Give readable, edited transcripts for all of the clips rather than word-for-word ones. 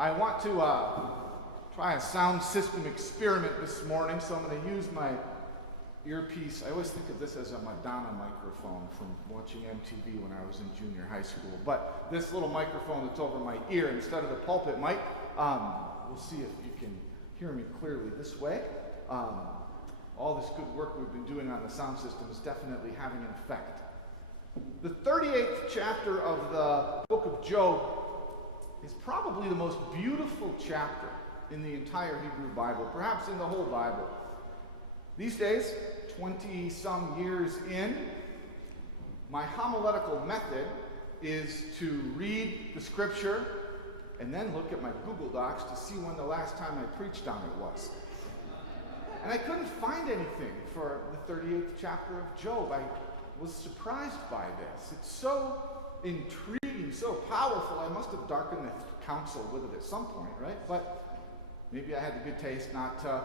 I want to try a sound system experiment this morning, so I'm going to use my earpiece. I always think of this as a Madonna microphone from watching MTV when I was in junior high school. But this little microphone that's over my ear instead of the pulpit mic, we'll see if you can hear me clearly this way. All this good work we've been doing on the sound system is definitely having an effect. The 38th chapter of the book of Job is probably the most beautiful chapter in the entire Hebrew Bible, perhaps in the whole Bible. These days, 20-some years in, my homiletical method is to read the scripture and then look at my Google Docs to see when the last time I preached on it was. And I couldn't find anything for the 38th chapter of Job. I was surprised by this. It's so intriguing, so powerful. I must have darkened the counsel with it at some point, right? But maybe I had the good taste not to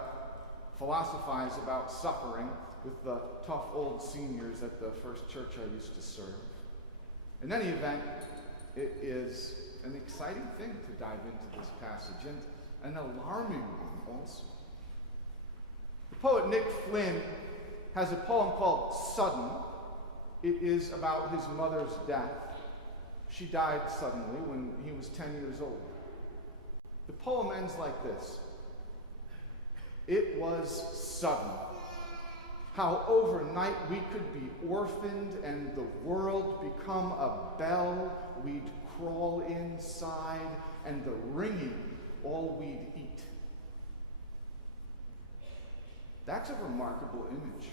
philosophize about suffering with the tough old seniors at the first church I used to serve. In any event, it is an exciting thing to dive into this passage, and an alarming one also. The poet Nick Flynn has a poem called Sudden. It is about his mother's death. She died suddenly when he was 10 years old. The poem ends like this. It was sudden, how overnight we could be orphaned and the world become a bell we'd crawl inside and the ringing all we'd eat. That's a remarkable image.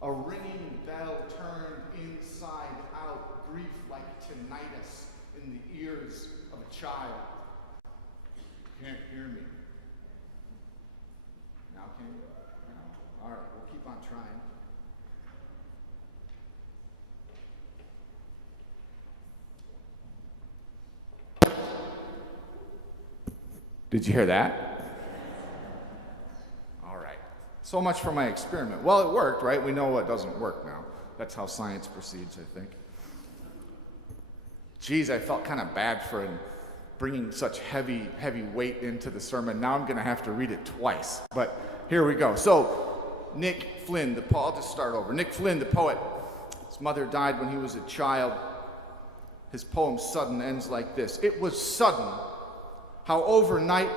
A ringing bell turned inside out, grief like tinnitus in the ears of a child. You can't hear me. Now can you? No. All right, we'll keep on trying. Did you hear that? All right. So much for my experiment. Well, it worked, right? We know what doesn't work now. That's how science proceeds, I think. Geez, I felt kind of bad for bringing such heavy weight into the sermon. Now I'm going to have to read it twice. But here we go. So, Nick Flynn, I'll just start over. Nick Flynn, the poet. His mother died when he was a child. His poem Sudden ends like this. It was sudden how overnight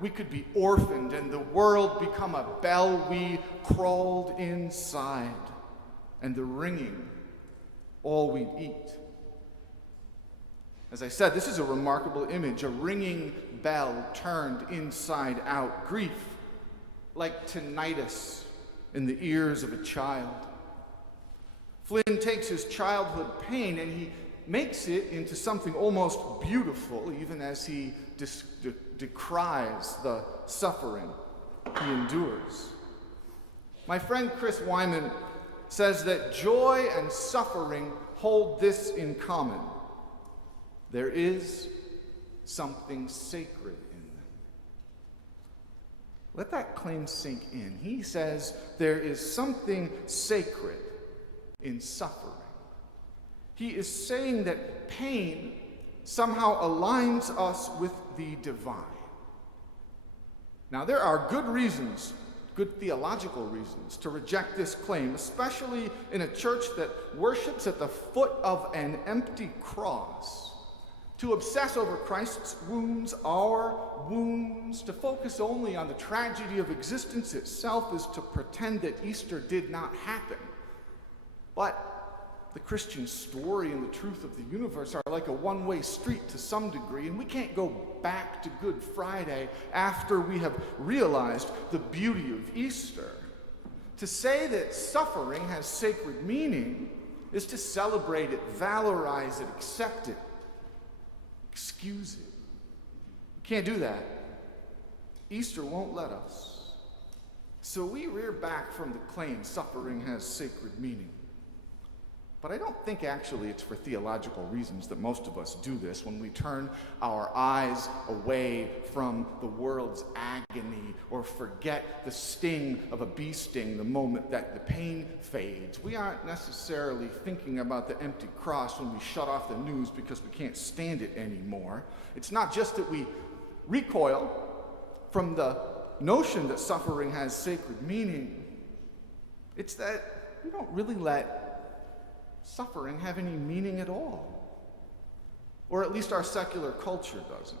we could be orphaned and the world become a bell we crawled inside and the ringing all we'd eat. As I said, this is a remarkable image, a ringing bell turned inside out, grief like tinnitus in the ears of a child. Flynn takes his childhood pain and he makes it into something almost beautiful, even as he decries the suffering he endures. My friend Chris Wyman says that joy and suffering hold this in common. There is something sacred in them. Let that claim sink in. He says there is something sacred in suffering. He is saying that pain somehow aligns us with the divine. Now, there are good reasons, good theological reasons, to reject this claim, especially in a church that worships at the foot of an empty cross. To obsess over Christ's wounds, our wounds, to focus only on the tragedy of existence itself is to pretend that Easter did not happen. But the Christian story and the truth of the universe are like a one-way street to some degree, and we can't go back to Good Friday after we have realized the beauty of Easter. To say that suffering has sacred meaning is to celebrate it, valorize it, accept it, excuse it. We can't do that. Easter won't let us. So we rear back from the claim suffering has sacred meaning. But I don't think actually it's for theological reasons that most of us do this when we turn our eyes away from the world's agony or forget the sting of a bee sting the moment that the pain fades. We aren't necessarily thinking about the empty cross when we shut off the news because we can't stand it anymore. It's not just that we recoil from the notion that suffering has sacred meaning. It's that we don't really let suffering have any meaning at all. Or at least our secular culture doesn't.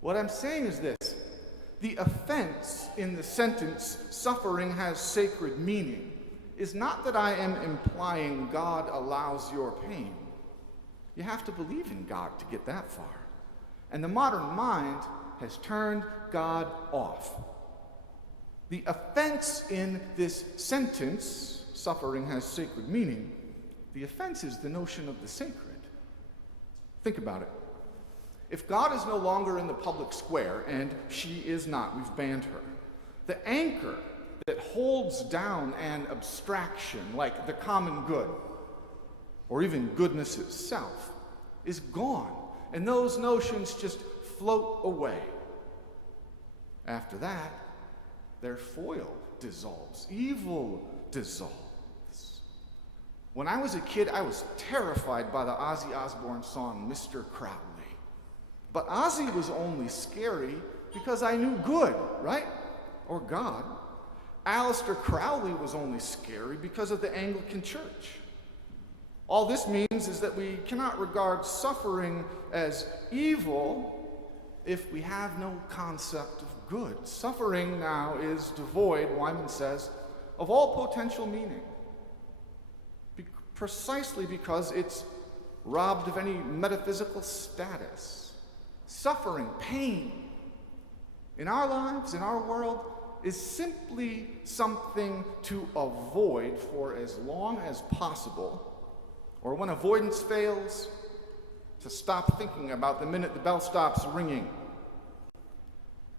What I'm saying is this: the offense in the sentence, suffering has sacred meaning, is not that I am implying God allows your pain. You have to believe in God to get that far. And the modern mind has turned God off. The offense in this sentence, suffering has sacred meaning, the offense is the notion of the sacred. Think about it. If God is no longer in the public square, and she is not, we've banned her, the anchor that holds down an abstraction like the common good, or even goodness itself, is gone, and those notions just float away. After that, their foil dissolves, evil dissolves. When I was a kid, I was terrified by the Ozzy Osbourne song, Mr. Crowley. But Ozzy was only scary because I knew good, right? Or God. Aleister Crowley was only scary because of the Anglican Church. All this means is that we cannot regard suffering as evil if we have no concept of good. Suffering now is devoid, Wyman says, of all potential meaning, precisely because it's robbed of any metaphysical status. Suffering, pain, in our lives, in our world, is simply something to avoid for as long as possible, or when avoidance fails, to stop thinking about the minute the bell stops ringing.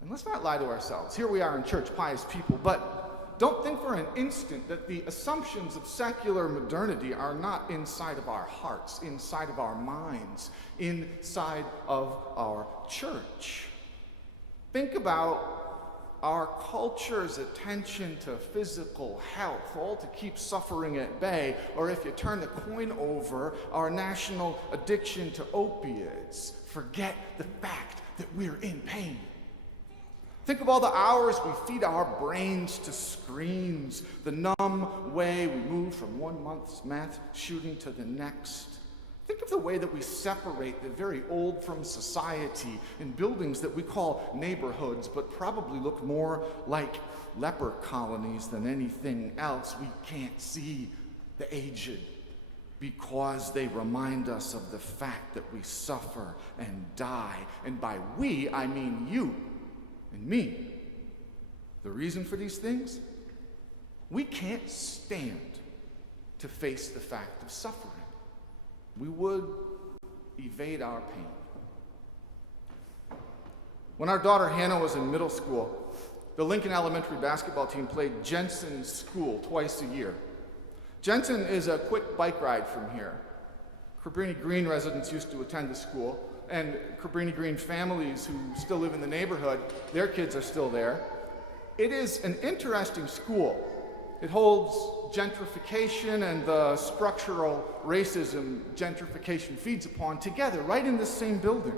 And let's not lie to ourselves. Here we are in church, pious people, but don't think for an instant that the assumptions of secular modernity are not inside of our hearts, inside of our minds, inside of our church. Think about our culture's attention to physical health, all to keep suffering at bay, or if you turn the coin over, our national addiction to opiates. Forget the fact that we're in pain. Think of all the hours we feed our brains to screens, the numb way we move from one month's mass shooting to the next. Think of the way that we separate the very old from society in buildings that we call neighborhoods, but probably look more like leper colonies than anything else. We can't see the aged because they remind us of the fact that we suffer and die. And by we, I mean you and me. The reason for these things? We can't stand to face the fact of suffering. We would evade our pain. When our daughter Hannah was in middle school, the Lincoln Elementary basketball team played Jensen School twice a year. Jensen is a quick bike ride from here. Cabrini Green residents used to attend the school, and Cabrini Green families who still live in the neighborhood, their kids are still there. It is an interesting school. It holds gentrification and the structural racism gentrification feeds upon together, right in the same building,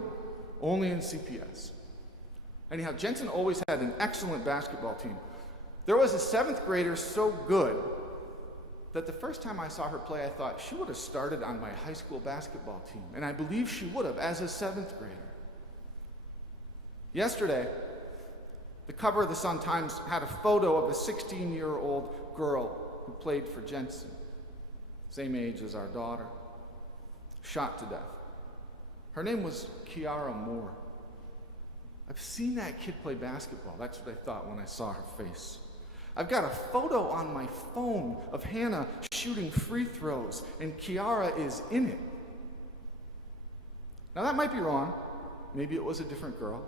only in CPS. Anyhow, Jensen always had an excellent basketball team. There was a 7th grader so good that the first time I saw her play, I thought she would have started on my high school basketball team. And I believe she would have as a 7th grader. Yesterday, the cover of the Sun-Times had a photo of a 16-year-old girl who played for Jensen, same age as our daughter, shot to death. Her name was Kiara Moore. I've seen that kid play basketball. That's what I thought when I saw her face. I've got a photo on my phone of Hannah shooting free throws, and Kiara is in it. Now that might be wrong. Maybe it was a different girl.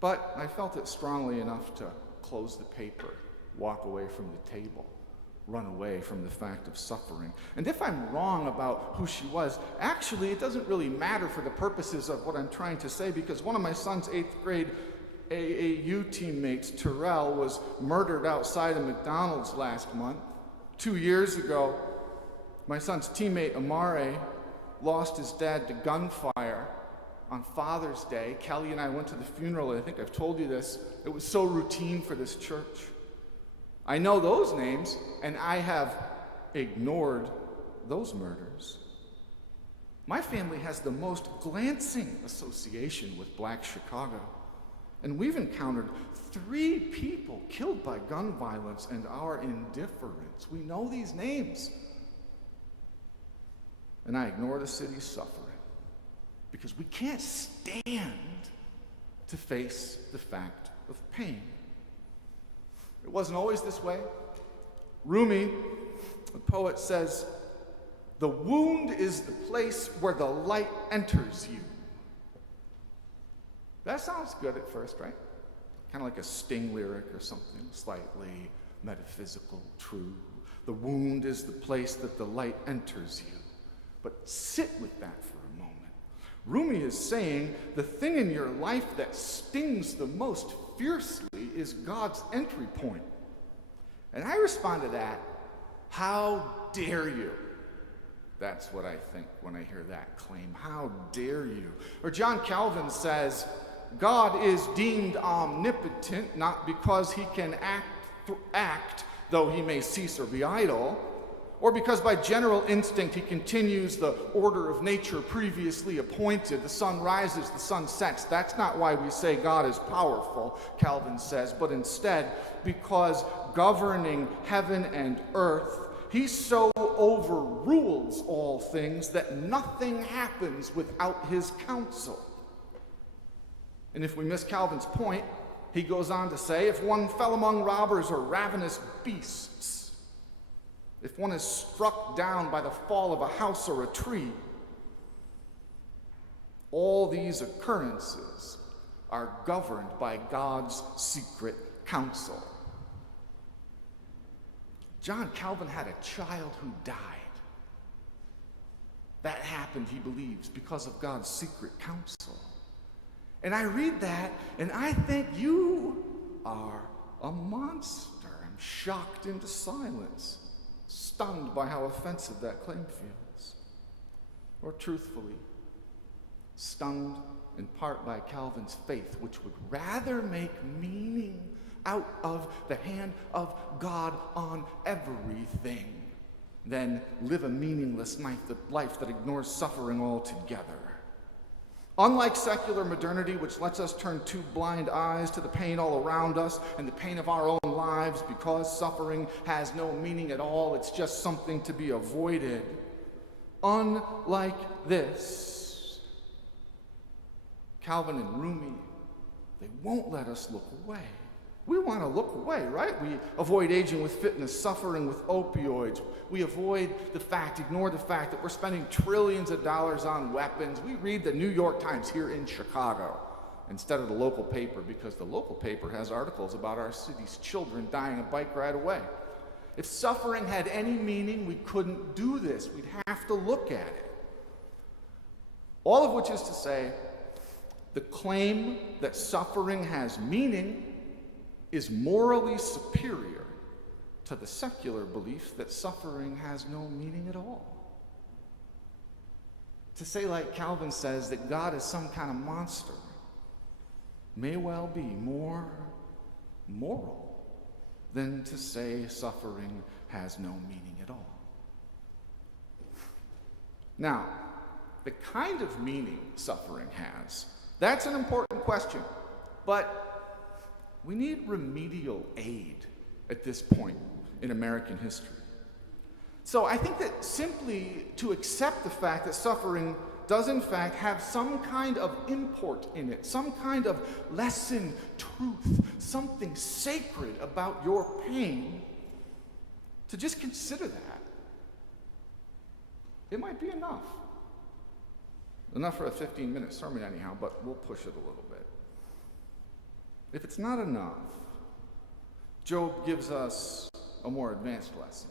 But I felt it strongly enough to close the paper, walk away from the table, run away from the fact of suffering. And if I'm wrong about who she was, actually it doesn't really matter for the purposes of what I'm trying to say, because one of my son's 8th grade AAU teammates, Terrell, was murdered outside of McDonald's last month. 2 years ago, my son's teammate, Amare, lost his dad to gunfire on Father's Day. Kelly and I went to the funeral, and I think I've told you this. It was so routine for this church. I know those names, and I have ignored those murders. My family has the most glancing association with Black Chicago, and we've encountered 3 people killed by gun violence and our indifference. We know these names. And I ignore the city's suffering because we can't stand to face the fact of pain. It wasn't always this way. Rumi, the poet, says, "The wound is the place where the light enters you." That sounds good at first, right? Kind of like a Sting lyric or something, slightly metaphysical, true. The wound is the place that the light enters you. But sit with that for a moment. Rumi is saying the thing in your life that stings the most fiercely is God's entry point. And I respond to that, how dare you? That's what I think when I hear that claim. How dare you? Or John Calvin says, God is deemed omnipotent, not because he can act, though he may cease or be idle, or because by general instinct he continues the order of nature previously appointed. The sun rises, the sun sets. That's not why we say God is powerful, Calvin says, but instead because governing heaven and earth, he so overrules all things that nothing happens without his counsel. And if we miss Calvin's point, he goes on to say, if one fell among robbers or ravenous beasts, if one is struck down by the fall of a house or a tree, all these occurrences are governed by God's secret counsel. John Calvin had a child who died. That happened, he believes, because of God's secret counsel. And I read that, and I think you are a monster. I'm shocked into silence, stunned by how offensive that claim feels. Or truthfully, stunned in part by Calvin's faith, which would rather make meaning out of the hand of God on everything than live a meaningless life that ignores suffering altogether. Unlike secular modernity, which lets us turn 2 blind eyes to the pain all around us and the pain of our own lives because suffering has no meaning at all, it's just something to be avoided. Unlike this, Calvin and Rumi, they won't let us look away. We want to look away, right? We avoid aging with fitness, suffering with opioids. We avoid ignore the fact that we're spending trillions of dollars on weapons. We read the New York Times here in Chicago instead of the local paper because the local paper has articles about our city's children dying a bike ride away. If suffering had any meaning, we couldn't do this. We'd have to look at it. All of which is to say, the claim that suffering has meaning is morally superior to the secular belief that suffering has no meaning at all. To say, like Calvin says, that God is some kind of monster may well be more moral than to say suffering has no meaning at all. Now, the kind of meaning suffering has, that's an important question, but we need remedial aid at this point in American history. So I think that simply to accept the fact that suffering does in fact have some kind of import in it, some kind of lesson, truth, something sacred about your pain, to just consider that, it might be enough. Enough for a 15-minute sermon anyhow, but we'll push it a little bit. If it's not enough, Job gives us a more advanced lesson.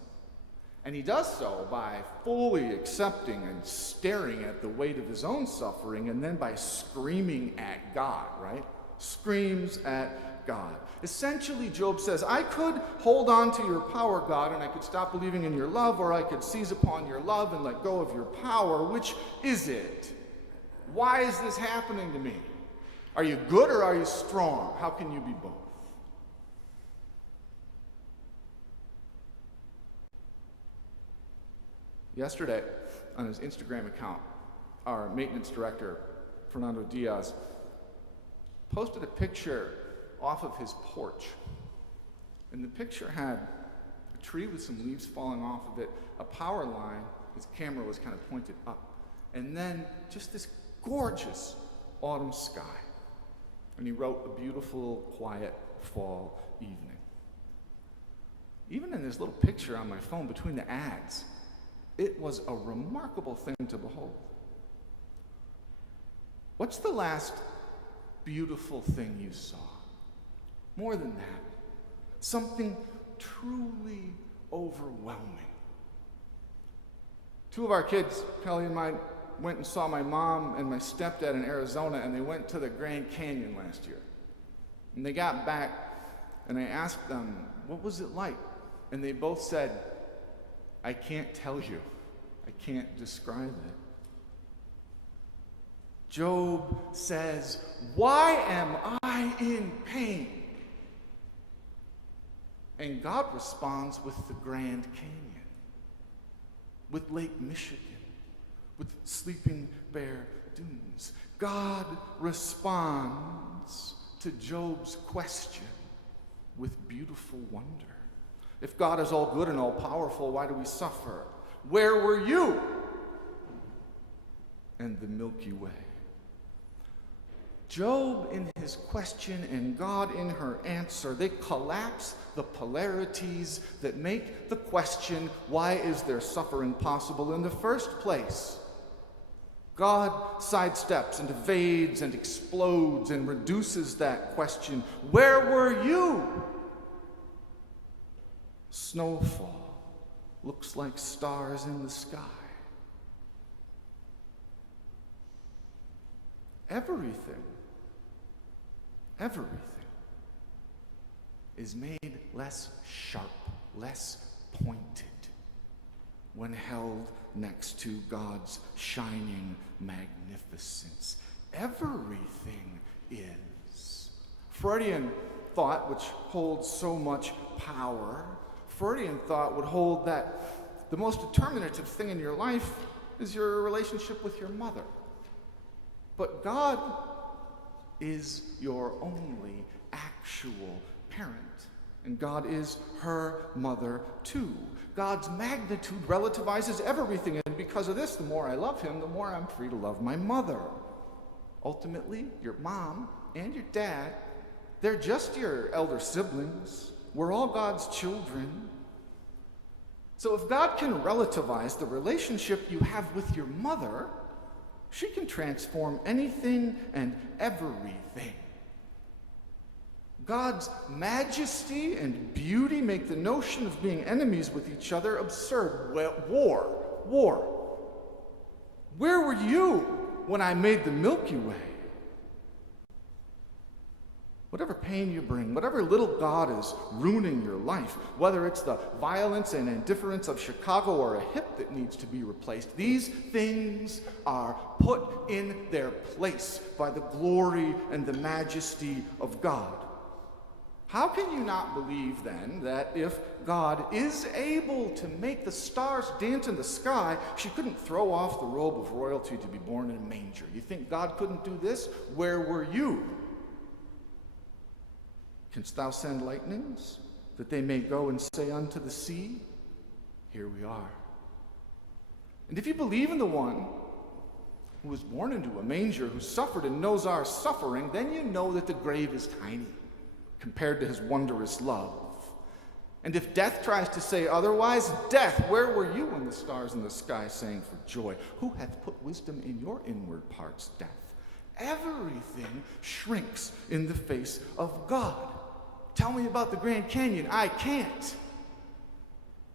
And he does so by fully accepting and staring at the weight of his own suffering and then by screaming at God, right? Screams at God. Essentially, Job says, I could hold on to your power, God, and I could stop believing in your love, or I could seize upon your love and let go of your power. Which is it? Why is this happening to me? Are you good or are you strong? How can you be both? Yesterday, on his Instagram account, our maintenance director, Fernando Diaz, posted a picture off of his porch. And the picture had a tree with some leaves falling off of it, a power line, his camera was kind of pointed up, and then just this gorgeous autumn sky. And he wrote a beautiful, quiet fall evening. Even in this little picture on my phone between the ads, it was a remarkable thing to behold. What's the last beautiful thing you saw? More than that, something truly overwhelming. Two of our kids, Kelly and mine, went and saw my mom and my stepdad in Arizona, and they went to the Grand Canyon last year. And they got back, and I asked them, what was it like? And they both said, I can't tell you. I can't describe it. Job says, why am I in pain? And God responds with the Grand Canyon, with Lake Michigan, with Sleeping Bear Dunes. God responds to Job's question with beautiful wonder. If God is all good and all powerful, why do we suffer? Where were you? And the Milky Way. Job in his question and God in her answer, they collapse the polarities that make the question, why is there suffering possible in the first place? God sidesteps and evades and explodes and reduces that question. Where were you? Snowfall looks like stars in the sky. Everything is made less sharp, less pointed when held next to God's shining magnificence. Everything is. Freudian thought, which holds so much power, Freudian thought would hold that the most determinative thing in your life is your relationship with your mother. But God is your only actual parent, and God is her mother too. God's magnitude relativizes everything, and because of this, the more I love him, the more I'm free to love my mother. Ultimately, your mom and your dad, they're just your elder siblings. We're all God's children. So if God can relativize the relationship you have with your mother, she can transform anything and everything. God's majesty and beauty make the notion of being enemies with each other absurd. War. Where were you when I made the Milky Way? Whatever pain you bring, whatever little God is ruining your life, whether it's the violence and indifference of Chicago or a hip that needs to be replaced, these things are put in their place by the glory and the majesty of God. How can you not believe then that if God is able to make the stars dance in the sky, she couldn't throw off the robe of royalty to be born in a manger? You think God couldn't do this? Where were you? Canst thou send lightnings, that they may go and say unto the sea, here we are. And if you believe in the one who was born into a manger, who suffered and knows our suffering, then you know that the grave is tiny compared to his wondrous love. And if death tries to say otherwise, death, where were you when the stars in the sky sang for joy? Who hath put wisdom in your inward parts, death? Everything shrinks in the face of God. Tell me about the Grand Canyon. I can't.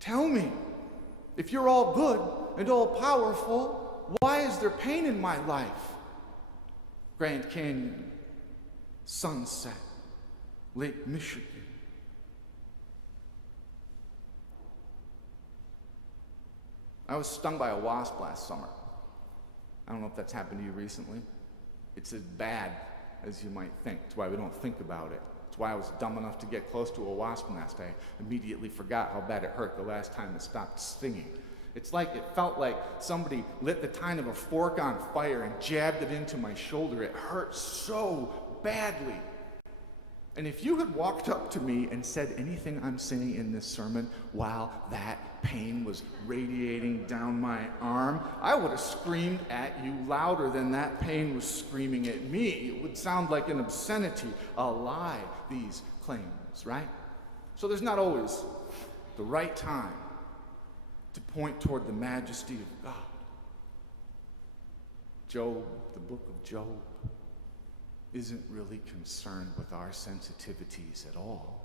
Tell me, if you're all good and all powerful, why is there pain in my life? Grand Canyon, sunset, Lake Michigan. I was stung by a wasp last summer. I don't know if that's happened to you recently. It's as bad as you might think. That's why we don't think about it. That's why I was dumb enough to get close to a wasp nest. I immediately forgot how bad it hurt the last time it stopped stinging. It felt like somebody lit the tine of a fork on fire and jabbed it into my shoulder. It hurt so badly. And if you had walked up to me and said anything I'm saying in this sermon while that pain was radiating down my arm, I would have screamed at you louder than that pain was screaming at me. It would sound like an obscenity, a lie, these claims, right? So there's not always the right time to point toward the majesty of God. Job, the book of Job, isn't really concerned with our sensitivities at all.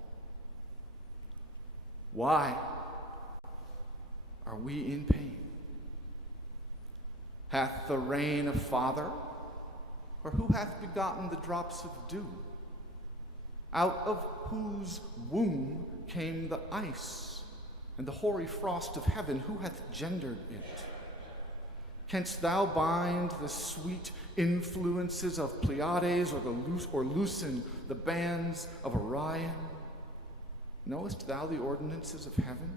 Why are we in pain? Hath the rain a father? Or who hath begotten the drops of dew? Out of whose womb came the ice, and the hoary frost of heaven? Who hath gendered it? Canst thou bind the sweet influences of Pleiades, or loosen the bands of Orion? Knowest thou the ordinances of heaven?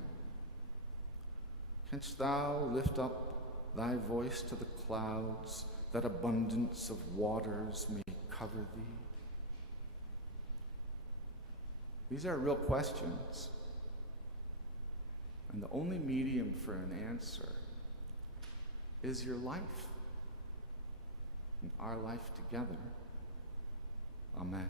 Canst thou lift up thy voice to the clouds, that abundance of waters may cover thee? These are real questions, and the only medium for an answer is your life, and our life together. Amen.